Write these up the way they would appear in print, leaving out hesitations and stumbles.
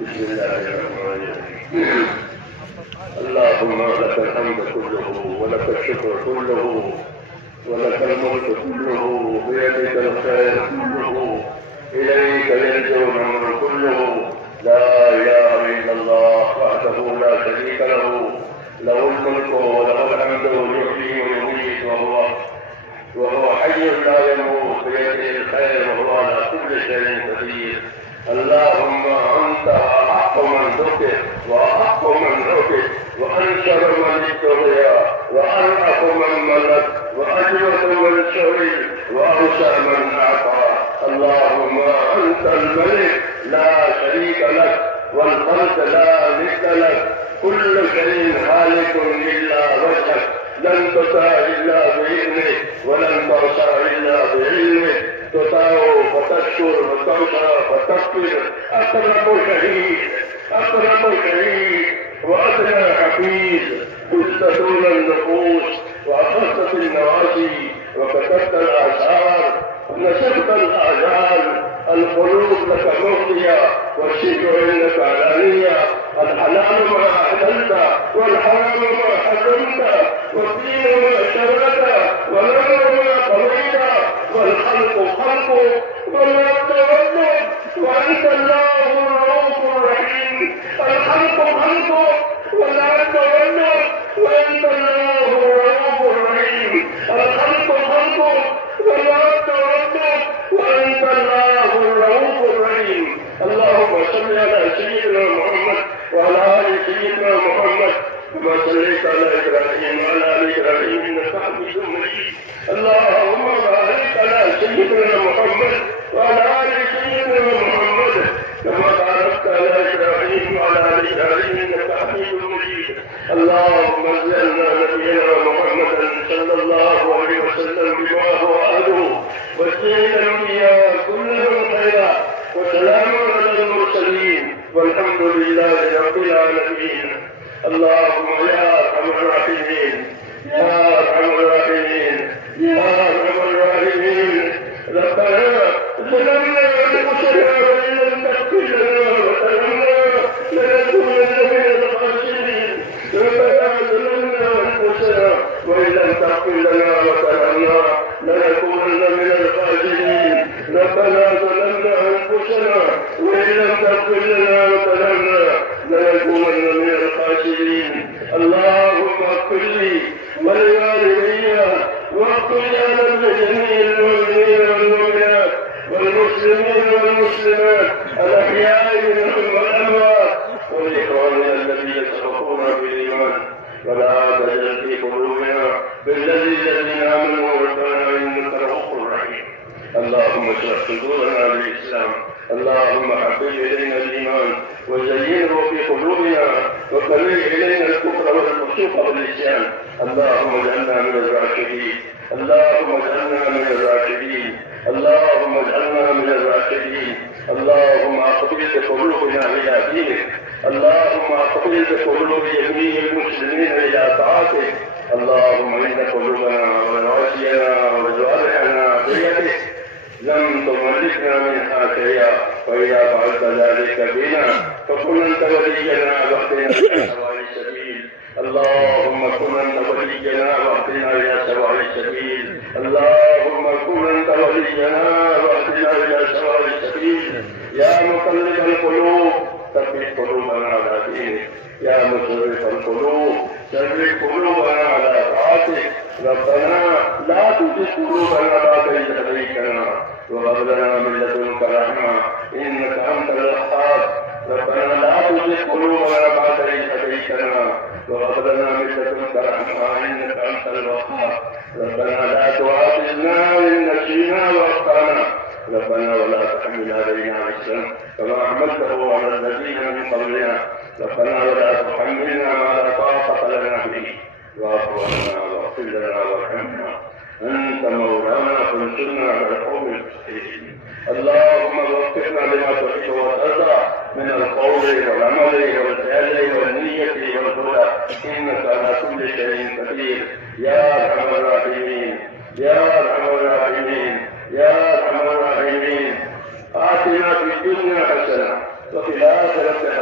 بسم الله الرحمن الرحيم. اللهم لك الحمد كله ولك الشكر كله ولك الملك كله بيدك الخير كله إليك يرجع الأمر كله. لا إله إلا الله وحده لا شريك له، له الملك وله الحمد يحيي ويميت وهو حي لا يموت، بيده الخير وهو على كل شيء قدير. اللهم أنت أحق من ذكر وأحق من عبد وأنشر من ابتغي وأرحق من ملك وأجود من سئل وأوسع من أعطى. اللهم أنت الملك لا شريك لك والخلق لا مثل لك، كل شيء هالك إلا وجهك، لن تطاع إلا بإذنه ولن تعصى إلا بعلمه، تطاع فتشكر وتعصى فتكبر. أكرم شهيد أكرم شهيد وأدنى حفيظ، قلت دون النفوس وأخذت النواسي وكتبت الآثار ونسبت الآجال. القلوب لك مغضية والشجر لك علانية، الحلال ما أحللت والحرام ما حرمت والدين ما شرعت والأمر ما قضيت والخلق خلقك والرب ربك وأنت الله الرؤوف الرحيم. الخلق خلقك والعبد ربك وأنت الله الرؤوف الرحيم. الخلق خلقك والعبد ربك وأنت الله الرؤوف الرحيم. اللهم صل على سيدنا محمد وعلى آل سيدنا محمد كما صليت على إبراهيم وعلى آل إبراهيم إنك حميد مجيد. اللهم بارك على سيدنا محمد وعلى آل سيدنا محمد كما باركت على إبراهيم وعلى آل إبراهيم إنك حميد مجيد. اللهم اجعلنا نبينا محمدا صلى الله عليه وسلم بما هو أهله، واجعل الأنبياء كلهم خيرا، وسلام على المرسلين والحمد لله رب العالمين. اللهم يا أرحم الراحمين يا أرحم الراحمين يا أرحم الراحمين، ربنا ظلمنا أنفسنا وإن لم تغفر لنا وترحمنا لنكونن من الخاسرين. ربنا ظلمنا أنفسنا وإن لم تغفر لنا وترحمنا لنكونن من الخاسرين. ربنا ظلمنا أنفسنا وإن لم تغفر لنا وترحمنا لنكونن من الخاسرين. اللهم اغفر لي ولوالدي واغفر لجميع المؤمنين والمؤمنات والمسلمين والمسلمات الأحياء منهم والأموات، ولإخواننا الذين سبقونا بالإيمان، ولا تجعل في قلوبنا بالذين آمنوا ربنا إنك رؤوف رحيم. اللهم اشرح صدورنا بالإسلام، اللهم حبب إلينا الإيمان وزينه في قلوبنا وكره إلينا الكفر والفسوق والعصيان. اللهم اجعلنا من الراشدين، اللهم اجعلنا من الراشدين، اللهم اجعلنا من الراشدين. اللهم اقبل بقلوبنا إلى دينك، اللهم اقبل بقلوب جميع المسلمين إلى طاعتك. اللهم إن قلوبنا ونواسينا وجوارحنا بيدك، لم تملكنا منها شيئا، وإذا فعلت ذلك بنا فكن أنت ولينا واهدنا إلى سواء السبيل. اللهم كن أنت ولينا واهدنا إلى سواء السبيل. اللهم كن أنت ولينا واهدنا إلى سواء السبيل. يا مقلب القلوب ثبت قلوبنا على دينك، يا مصرف القلوب ثبت قلوبنا على طاعتك. ربنا لا تزغ قلوبنا بعد إذ هديتنا وهب لنا من لدنك رحمة إنك أنت الوهاب. ربنا لا تزغ قلوبنا بعد إذ هديتنا وهب لنا من لدنك رحمة إنك أنت الوهاب. ربنا لا تؤاخذنا إن نسينا وأخطأنا، ربنا ولا تحمل علينا إصرا كما حملته على الذين من قبلنا، ربنا ولا تحملنا ما لا طاقة لنا به، واعف عنا واغفر لنا وارحمنا، أنت مولانا فانصرنا على القوم المفسدين. اللهم وفقنا لما تحب وترضى من القول والعمل والفعل والنية والهدى، إنك على كل شيء قدير. يا أرحم الراحمين يا أرحم الراحمين يا أرحم الراحمين. آتنا في الدنيا حسنة وفي الآخرة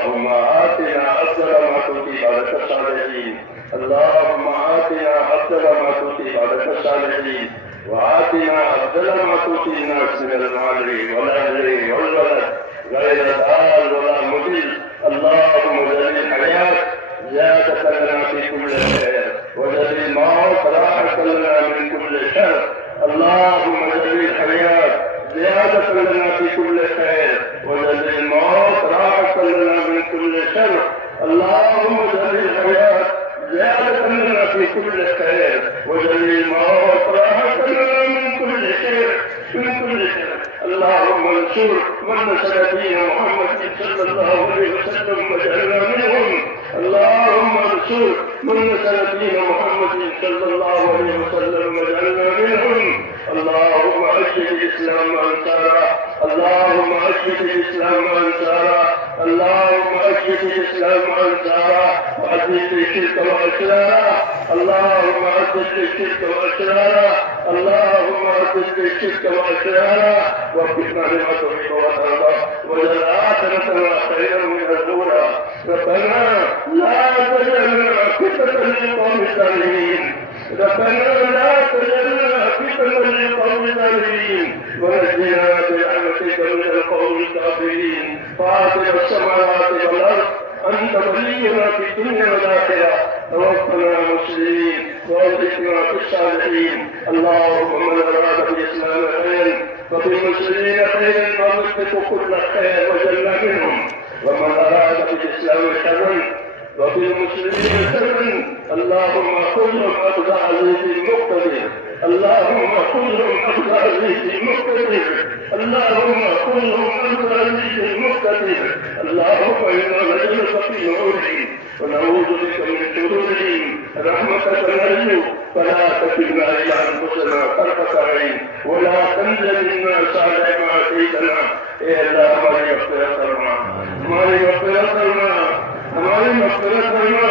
اللهم آتنا أفضل ما تؤتي عبادك الصالحين اللهم آتنا أفضل ما تؤتي عبادك الصالحين وآتنا أفضل ما تؤتي الناس من المال والأهل والولد غير ضال ولا مضل اللهم اجعل الحياة زيادة لنا في كل خير واجعل الموت راحة لنا من كل شر اللهم اجعل الحياة زيادة لنا في كل خير واجعل الموت راحة لنا من كل شر اللهم اجعل الحياة زيادة لنا في كل خير واجعل الموت راحة لنا من كل شر اللهم انصر من نصر دين محمد صلى الله عليه وسلم واجعلنا منهم اللهم انصر من نصر دين محمد صلى الله عليه وسلم واجعلنا منهم اللهم اجد الاسلام وانصاره اللهم اجد الاسلام وانصاره اللهم اجد الاسلام وانصاره واجد الشرك واسراره اللهم اجد الشرك واسراره اللهم اجد الشرك واسراره وقنا لما تحب وترضى واجعل اخرتنا خيرا من الاولى ربنا لا تجعلنا فتنة للقوم الظالمين ربنا لا تجعلنا فتنة للقوم الظالمين ونجنا برحمتك من القوم الكافرين فاطر السماوات والارض انت ولينا في الدنيا والاخره توفنا مسلمين وارزقنا في الصالحين اللهم من اراد بالاسلام خيرا وبالمسلمين خيرا فارزقه كل خير وجل منهم ومن اراد بالاسلام شرا وبالمسلمين شرا اللهم خذهم اخذ عزيز مقتدر اللهم خذهم اخذ عزيز مقتدر اللهم خذهم اخذ عزيز مقتدر اللهم انا نجدك في نورهم ونعوذ بك من شرورهم رحمتك نرجو فلا تكلنا الى انفسنا طرفة عين ولا تنزل منا صالح ما اتيتنا الا ہماری مغفرت فرما ہماری مغفرت فرما ہماری مغفرت فرما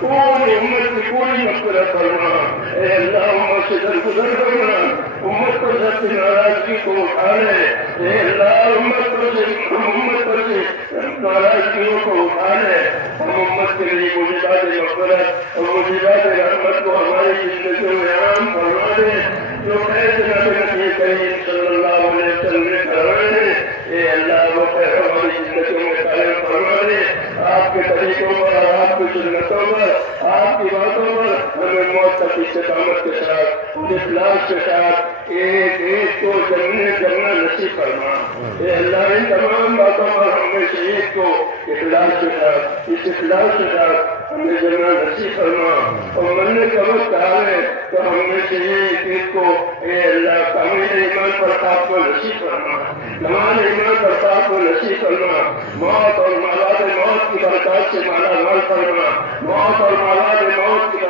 پوری امت کی پوری مغفرت فرما اے اللہ امت سے درگزر فرما امت پر سے ناراضگی کو اٹھا لے اے اللہ امت پر سے ناراضگیوں کو اٹھا لے ہم امت کے لیے موجودات مغفرت اور موجودات رحمت کو ہماری زندگیوں میں عام فرما دے جو خیر جناب نبی کریم صلی اللہ علیہ وسلم نے کروائے اے اللہ وہ خیر ہماری زندگیوں میں قائم فرما دے آپ کے طریقوں پر آپ کی سنتوں پر آپ کی باتوں پر ہمیں موت تک استقامت کے ساتھ اخلاص کے ساتھ ایک ایک کو جمنا نصیب فرما اے اللہ ان تمام باتوں پر ہمیں سے ایک کو اخلاص کے ساتھ اس اخلاص کے ساتھ ہمیں جمنا نصیب فرما اور مرنے کا وقت آئے تو ہمیں سے ایک کو اے اللہ کامل ایمان پر پاک کو نصیب فرما تمام ایمان پر پاک کو نصیب فرما موت اور مالات موت کی برکات سے مالا مال فرما موت اور مالات موت کی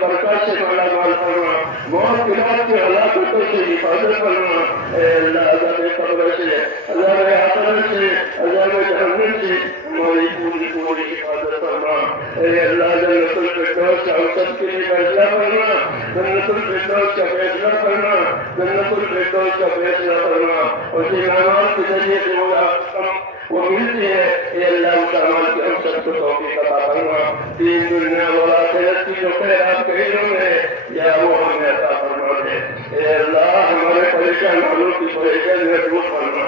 برکات سے مالا مال فرما موت کی رات کی ہلاکتوں سے حفاظت فرما اے اللہ عذاب قبر سے عذاب آخرت سے عذاب جہنم سے ہماری پوری حفاظت فرما اے اللہ جنت الفردوس کا ہم سب کے لیے فیصلہ فرما جنت الفردوس کا فیصلہ فرما جنت الفردوس کا فیصلہ فرما اور جن اعمال کے ذریعے سے وہ ملتی ہے اے اللہ اس اعمال کی ہم سب کو توفیق عطا فرما دین دنیا اور آخرت کی جو خیرات کے علم ہے یا وہ ہمیں عطا فرما دے اے اللہ ہمارے پریشان حالوں کی پریشانیاں دور فرما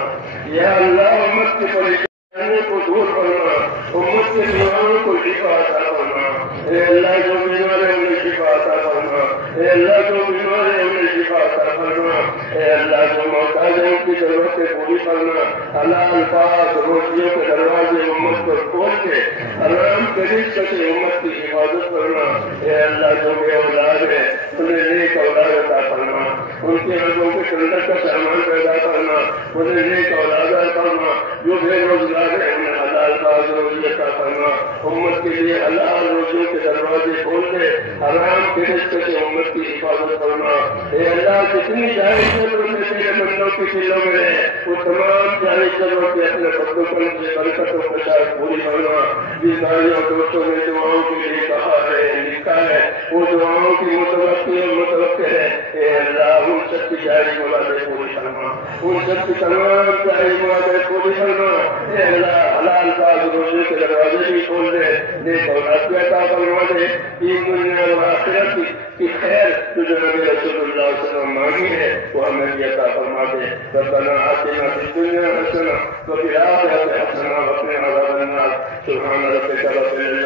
یا اللہ امت کی پریشانیوں کو دور فرما امت کے بیماروں کو شفا عطا فرما اے اللہ جو بیمار ہے انہیں شفا عطا فرما اے اللہ جو بیمار ہے انہیں شفا عطا فرما اے اللہ جو محتاج ہے ان کی ضرورتیں پوری فرما حلال پاک روزیوں کے دروازے امت کو کھول کے حرام کے رزق سے امت کی حفاظت فرما اے اللہ جو بے اولاد ہے انہیں نیک اولاد عطا فرما ان کے رگوں کے ٹھنڈک کا سامان پیدا کرنا انہیں نیک اولاد عطا فرما جو بے روزگار ہے انہیں حلال پاک روزی عطا فرما امت کے لیے حلال روزیوں کے دروازے کھول دے حرام کے رزق سے امت کی حفاظت فرما اے اللہ جتنی جائز ضرورتیں تیرے بندوں کی دلوں میں ہے وہ تمام جائز ضرورتیں اپنے فضل و کرم سے برکتوں کے ساتھ پوری فرما بیماریوں دوستوں نے دعاؤں کے لیے کہا ہے لکھا ہے وہ دعاؤں کی متوقع ہے اے اللہ ان سب کی جائز مرادیں پوری فرما ان سب کی تمام جائز مرادیں پوری فرما اے اللہ الفاظ روزے کے دروازے بھی کھول دے، نیک اولاد بھی عطا فرما دے، دین دنیا اور آخرت کی خیر جو نبی رسول اللہ صلی اللہ علیہ وسلم مانگی ہے وہ ہمیں بھی عطا فرما دے۔ ربنا آتنا فی الدنیا حسنہ وفی الآخرۃ حسنہ وقنا عذاب النار۔ سبحان ربک رب العزة